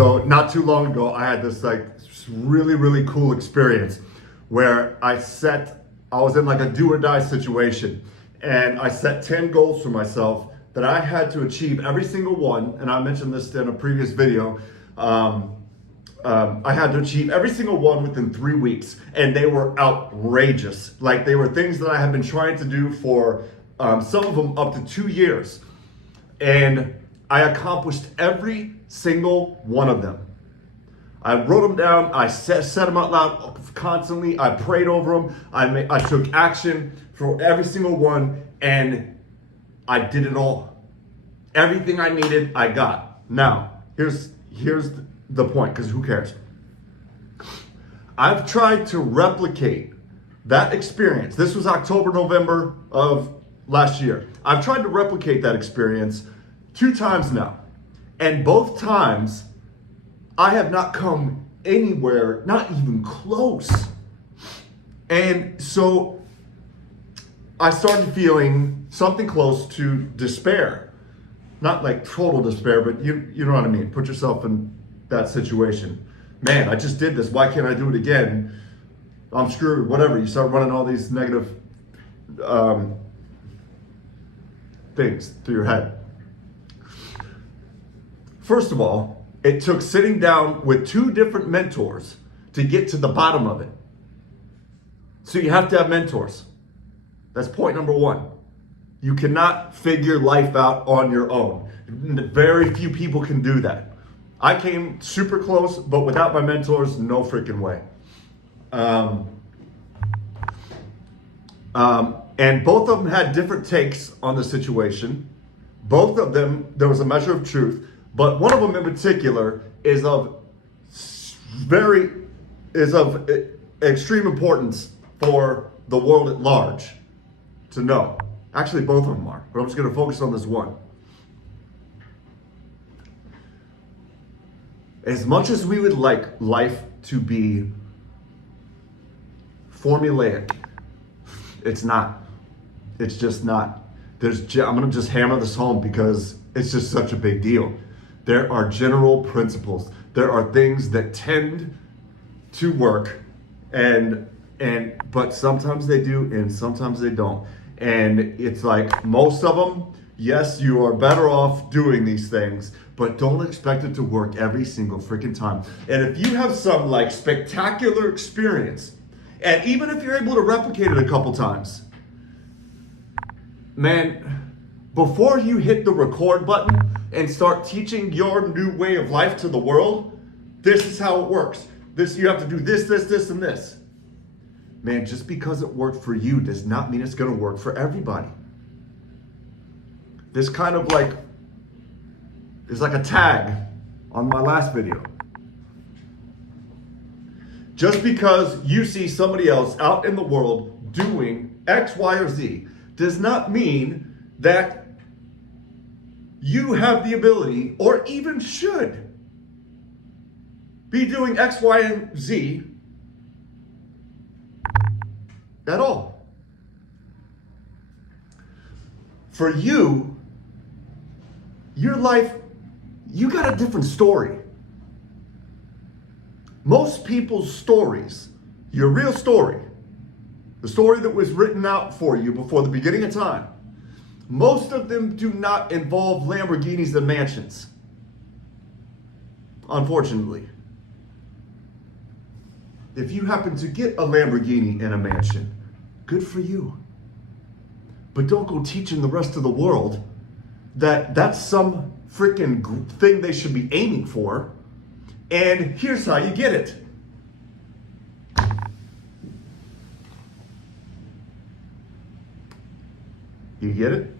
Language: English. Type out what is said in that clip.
So not too long ago, I had this like really, really cool experience where I was in like a do or die situation, and I set 10 goals for myself that I had to achieve every single one. And I mentioned this in a previous video. I had to achieve every single one within 3 weeks, and they were outrageous. Like, they were things that I had been trying to do for some of them up to 2 years. And I accomplished every single one of them. I wrote them down, I said them out loud constantly, I prayed over them, I took action for every single one, and I did it all. Everything I needed, I got. Now, here's the point, because who cares? I've tried to replicate that experience. This was October, November of last year. I've tried to replicate that experience 2 times now. And both times, I have not come anywhere, not even close. And so I started feeling something close to despair. Not like total despair, but you know what I mean. Put yourself in that situation. Man, I just did this. Why can't I do it again? I'm screwed, whatever. You start running all these negative things through your head. First of all, it took sitting down with 2 different mentors to get to the bottom of it. So you have to have mentors. That's point number 1. You cannot figure life out on your own. Very few people can do that. I came super close, but without my mentors, no freaking way. And both of them had different takes on the situation. Both of them, there was a measure of truth. But one of them in particular is of extreme importance for the world at large to know. Actually, both of them are, but I'm just going to focus on this one. As much as we would like life to be formulaic, it's not. It's just not. I'm going to just hammer this home because it's just such a big deal. There are general principles. There are things that tend to work, but sometimes they do and sometimes they don't. And it's like most of them, yes, you are better off doing these things, but don't expect it to work every single freaking time. And if you have some like spectacular experience, and even if you're able to replicate it a couple times, man, before you hit the record button and start teaching your new way of life to the world, this is how it works. You have to do this, and this. Man, just because it worked for you does not mean it's going to work for everybody. This kind of like is like a tag on my last video. Just because you see somebody else out in the world doing X, Y, or Z does not mean that you have the ability or even should be doing X, Y, and Z at all. For you, your life, you got a different story. Most people's stories, your real story, the story that was written out for you before the beginning of time, most of them do not involve Lamborghinis and mansions. Unfortunately. If you happen to get a Lamborghini and a mansion, good for you. But don't go teaching the rest of the world that that's some freaking thing they should be aiming for. And here's how you get it. You get it?